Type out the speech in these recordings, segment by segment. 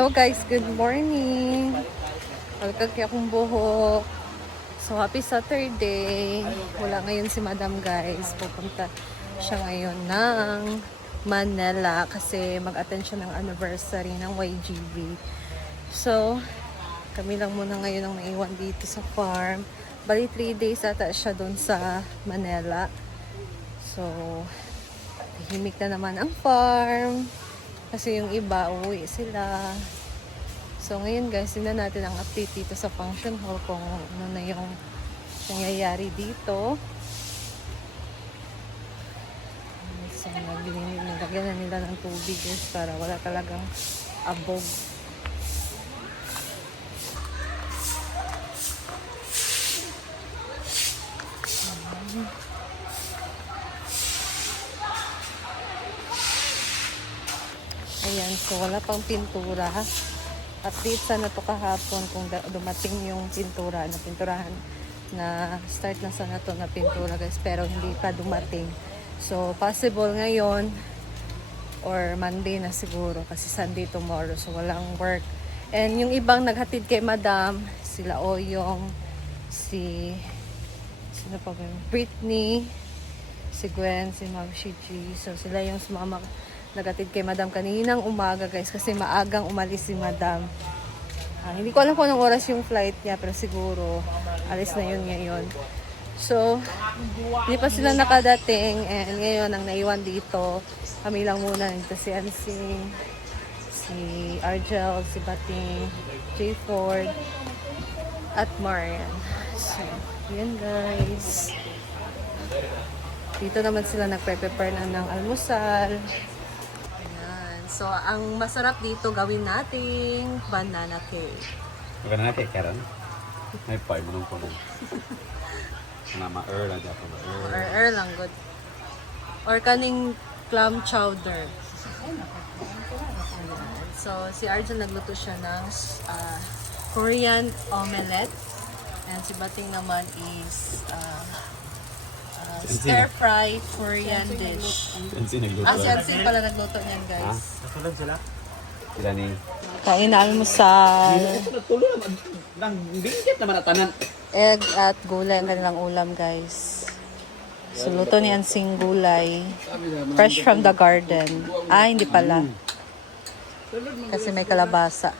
Hello guys, good morning. Welcome kay akong buhok. So happy Saturday. Wala ngayon si Madam guys. Pupunta siya ngayon ng Manila kasi mag-attend siya ng anniversary ng YGV. So kami lang muna ngayon ang naiwan dito sa farm. Bali 3 days ata siya doon sa Manila. So tahimik na naman ang farm. Kasi yung iba, uuwi sila. So, ngayon guys, tingnan natin ang update dito sa function hall kung ano na yung nangyayari dito. So, nilagyan na nila ng tubig guys para wala talagang abog. Ayan, so wala pang pintura. Update sana to kahapon kung dumating yung pintura na pinturahan na start na sana to na pintura guys, pero hindi pa dumating. So possible ngayon or Monday na siguro kasi Sunday tomorrow, so walang work. And yung ibang naghatid kay Madam, sila Oyong, sino pa ba yun? Britney, si Gwen, si Ma'am Shiji. So sila yung sumama nagatid kay Madam kaninang umaga guys kasi maagang umalis si Madam. Hindi ko alam kung anong oras yung flight niya pero siguro alis na yun ngayon. So hindi pa sila nakadating and ngayon ang naiwan dito kami lang muna dito si Ansing, si Argel, si Bating, J. Ford at Marian. So yun guys, dito naman sila nagpe-prepare na ng almusal. So, ang masarap dito gawin nating banana cake. Banana cake karon. May pay mo nung kuno. Ma-earl lang dapat Or lang good. Or kaning clam chowder. So, si Arjun nagluto siya ng Korean omelette. And si Bating naman is stir-fry Korean dish. Ansi nagluto. Si Ansi pala nagluto niyan guys. Nasulod sila. Sila ni. Kain na almusal. Tulo naman. Nang bingkit naman tanan. Egg at gulay ang kanilang ulam guys. So luto ni Ansing gulay. Fresh from the garden. Hindi pala. Kasi may kalabasa.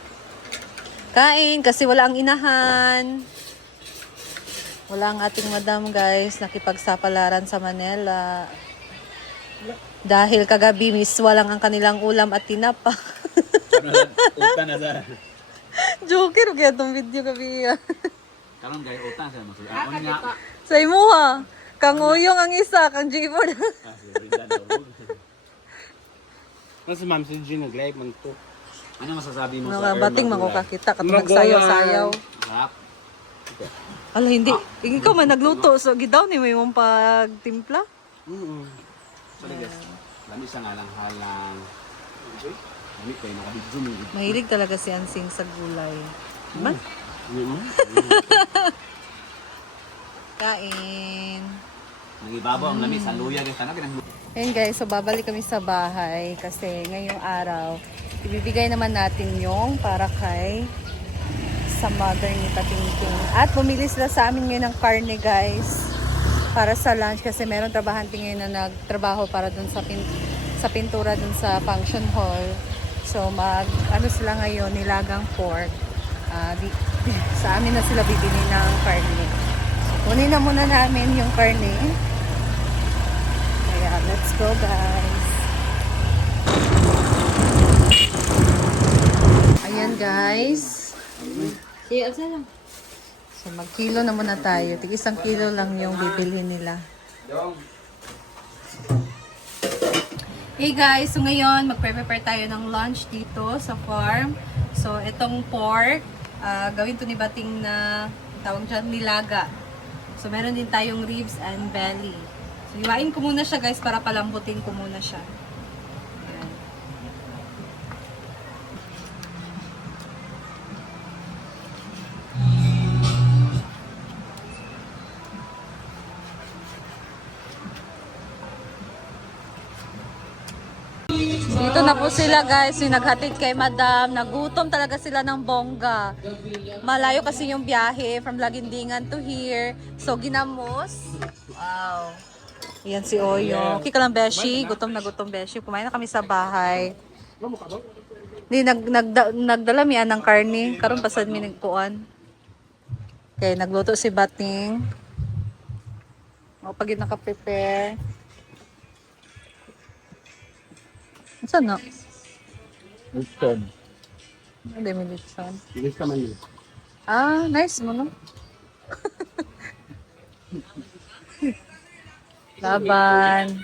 Kain kasi wala ang inahan. Wala ang ating Madam guys, nakipagsapalaran sa Manila. Dahil kagabi miswa lang ang kanilang ulam at tinapa. Utang na sa. Joker, kaya itong video gabi. Karon gay utang sa masulat. Ano nga? Sa imuha, kang Uyong ang isa, kang J-Ford. Mas ma'am si Gina Glay man to. Ano masasabi mo sa Mga bating makukakita, katong nagsayaw-sayaw. Sarap. Ala, hindi. Ikaw man nagluto, so gidaw ni may mong pagtimpla. Sorry guys. Lami siya nga lang halang. Lami kayo nakabidyo mo. Mahilig talaga si Ansing sa gulay. Man? Kain. Nangibabaw ang lami sa luya guys. Tanag nang. Ayun guys, so babalik kami sa bahay kasi ngayong araw, ibibigay naman natin yung para kay sa mother ni Tatingting. At bumili sila sa amin ngayon ng karne guys para sa lunch kasi meron trabahante ngayon na nagtrabaho para dun sa pintura dun sa function hall. So ano sila ngayon, nilagang pork. Sa amin na sila bibili ng karne. So kunin na muna namin yung karne. Kaya let's go guys. Ayan guys. So mag-kilo na muna tayo. Tig 1 kilo lang yung bibilhin nila. Hey guys, so ngayon magpe-prepare tayo ng lunch dito sa farm. So itong pork, gawin to ni Bating na tawag dyan nilaga. So meron din tayong ribs and belly. So iwain ko muna siya guys para palambutin ko muna siya. Dito na po sila guys, yung naghatid kay madam. Nagutom talaga sila ng bongga. Malayo kasi yung biyahe from Lagindingan to here. So ginamos. Wow. Yan si Oyo. Okay ka lang, Beshi. Gutom na gutom, Beshi. Kumain na kami sa bahay. Hindi, nagdala miyan ng karne. Karon pasad mi nagkuan. Okay, nagluto si Bating. O, pag yun naka-prepare. Saan na? Lipton. Hindi, may litson. Ilis ka man yun. Ah, nice mo, no? Laban.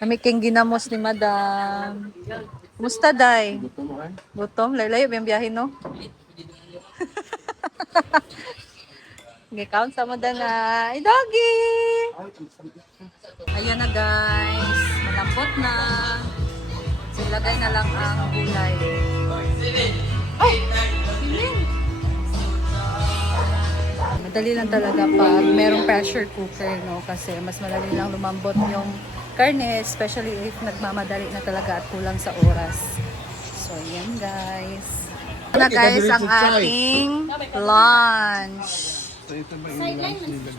Kami king ginamos ni madam. Kumusta, Day? Gusto mo ka? Gutom? Layo-layo ba yung biyahe, no? Count sa mo na. Ay, doggy! Ayan na, guys. Malambot na. So, ilagay na lang ang gulay. Oh! Piling! Madali lang talaga pag merong pressure cooker, no? Kasi mas madali lang lumambot yung karne, especially if nagmamadali na talaga at kulang sa oras. So, yan, guys. Ito na, guys, ang ating lunch.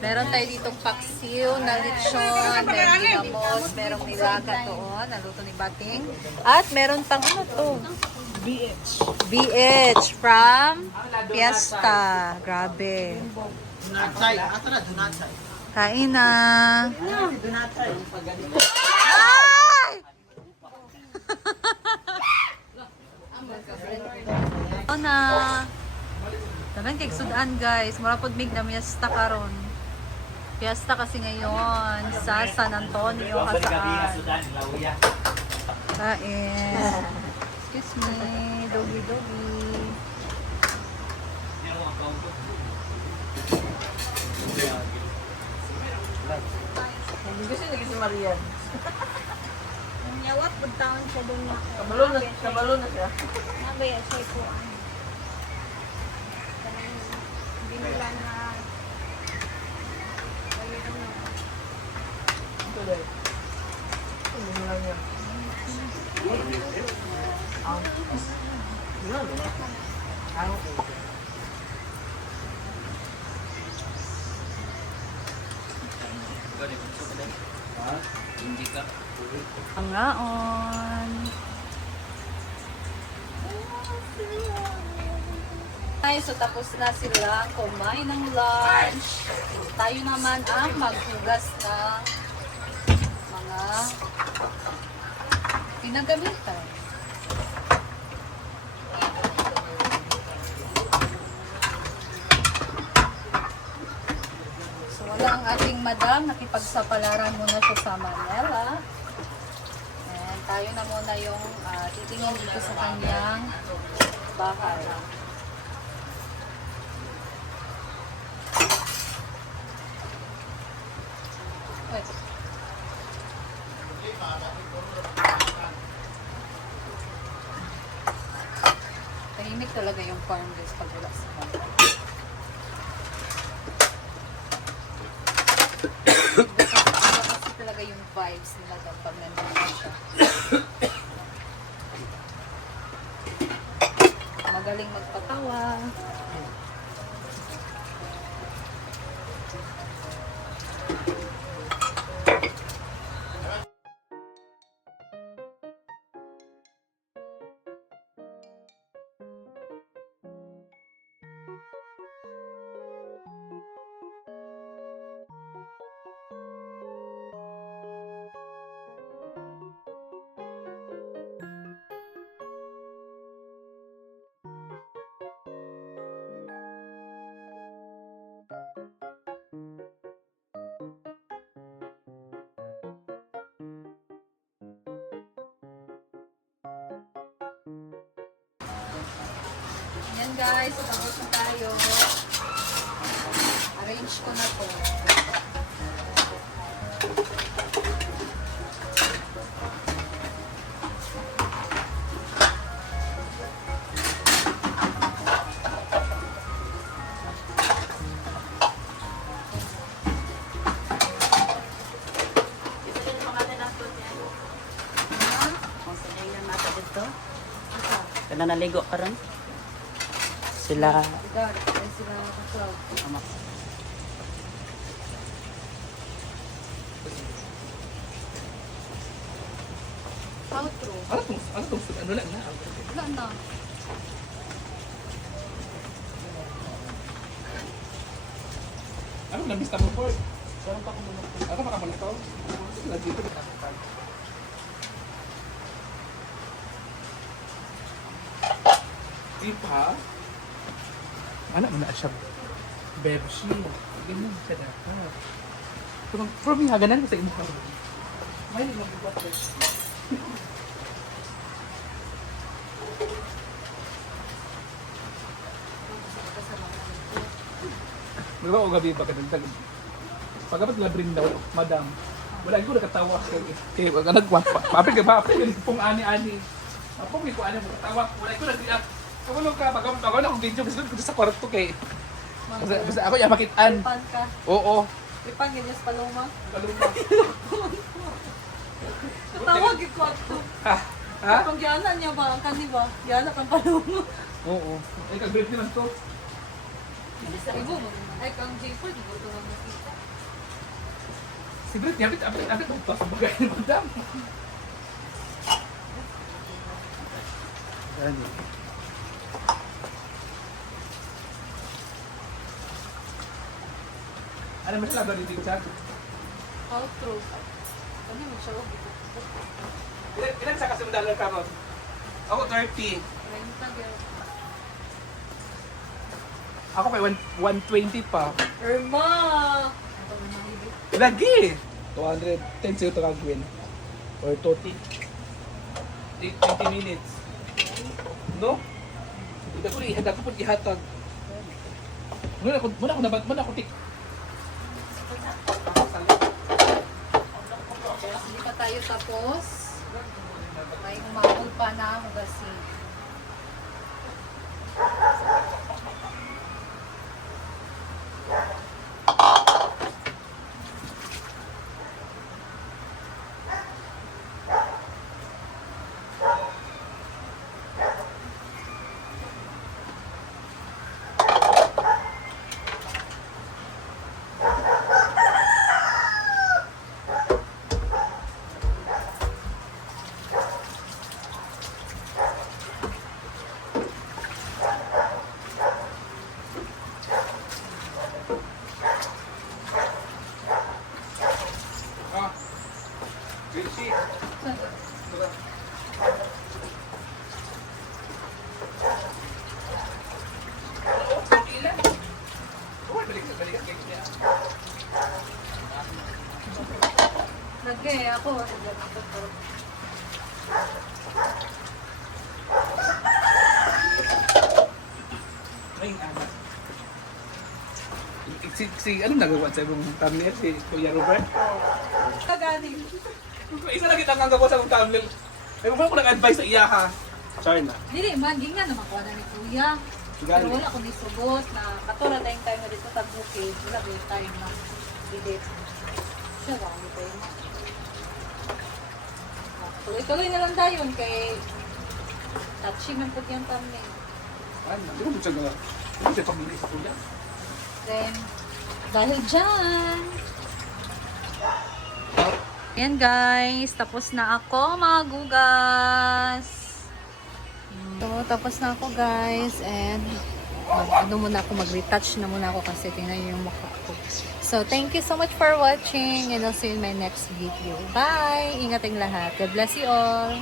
Meron tayo ditong paksiw na lechon, merong ginamos, merong nilaga doon, naluto ni Bating. At meron pang ano to? BH from Fiesta. Grabe. Kain na. Ay! Ano na? Taman kay sudan guys, marapod mig na fiesta karon. Fiesta kasi ngayon sa San Antonio, Hasaan. Kain. Excuse me, doggy doggy. Gusto na si Marian. Nyawat pagtaon siya doon na. Kabalo na siya. Nabaya siya po. Hindi nila na Ito dahil. Hindi mo lang yan. Pangaon. Ay, so tapos na sila kumain ng lunch. Tayo naman ang maghugas ng mga pinagamitan. So wala ang ating madam, nakipagsapalaran muna siya sa Manila. And tayo na muna yung titingin dito sa kanyang bahay. Ay. Tahimik talaga yung farm guys pag wala sa kanila. Kasi talaga yung vibes nila doon pag nandun siya. Magaling magpatawa. Yan guys, tapos na tayo. Arrange ko na to. Kana naligo karon. Sila Ikaw, ay sila kasal. ama. Outro. Ano lang na? Wala na. Ano lang bista mo po? Ako makabalik ko. Lagi ito. Di pa? Anak mo na siya. Bebshi. Ganyan siya dapat. Pero may haganan ko sa inyo. May nagbubuhat ko. Di ba o gabi ba kanintag? Pagkapat labrin daw, madam. Wala ko nakatawa. Kaya wag nagpapapit ka ba? Apil pong ani-ani. Apong ko ani mo katawa. Wala ko nag-react. Kawalo ka pagkapat na akong video gusto ko sa kwarto kay. Basta ako ya makitaan. Ipan ka. Oo. Ipan ganyan sa paloma. Kaluma. Katawag ito ako. Ha? Ha? Kung giyana niya ba, ang kani ba? Giyana kang paloma. Oo. Ay kag-brief naman to. Ibo mo. Ay, kang J4, di ba ito lang nakita? Si Brett, yapit magpas sa bagay ni madam. Ano? Ano mas laban dito sa? Outro. Ano mo siya? Ilan sa kasing dollar ka mo? Ako 30. Renta, girl. Ako kay 120 pa. Irma! Ito na mahigit. Lagi! 210 siya ito kagwin. Or 20. 20 minutes. No? Hindi ko po ihatag. Muna ako tik. Hindi pa tayo tapos. May umahol pa na hugasin. Ah. Richie. Lagay ako. Ay, anak. Ano nagawa sa ibang thumbnail? Si Kuya Robert? Kagaling. Isa na kita ang gawa sa ibang thumbnail. Ay, kung ko nag-advise sa iya ha. Sorry na. Dili man, di nga naman kuha na ni Kuya. Pero wala ko nisugot na katulad tayong time na dito tag-bukid. Wala ko yung time na edit. Siya ba kami tayo na? Tuloy-tuloy na lang tayo kay touchy man po yung thumbnail. Ano? Hindi ko siya gawa. Hindi ko siya pag-inis sa kuya. Then, dahil dyan. Ayan guys, tapos na ako magugas. So, tapos na ako guys. And, muna ako, mag-retouch na muna ako kasi tingnan yung mukha ko. So, thank you so much for watching and I'll see you in my next video. Bye! Ingat ang lahat. God bless you all!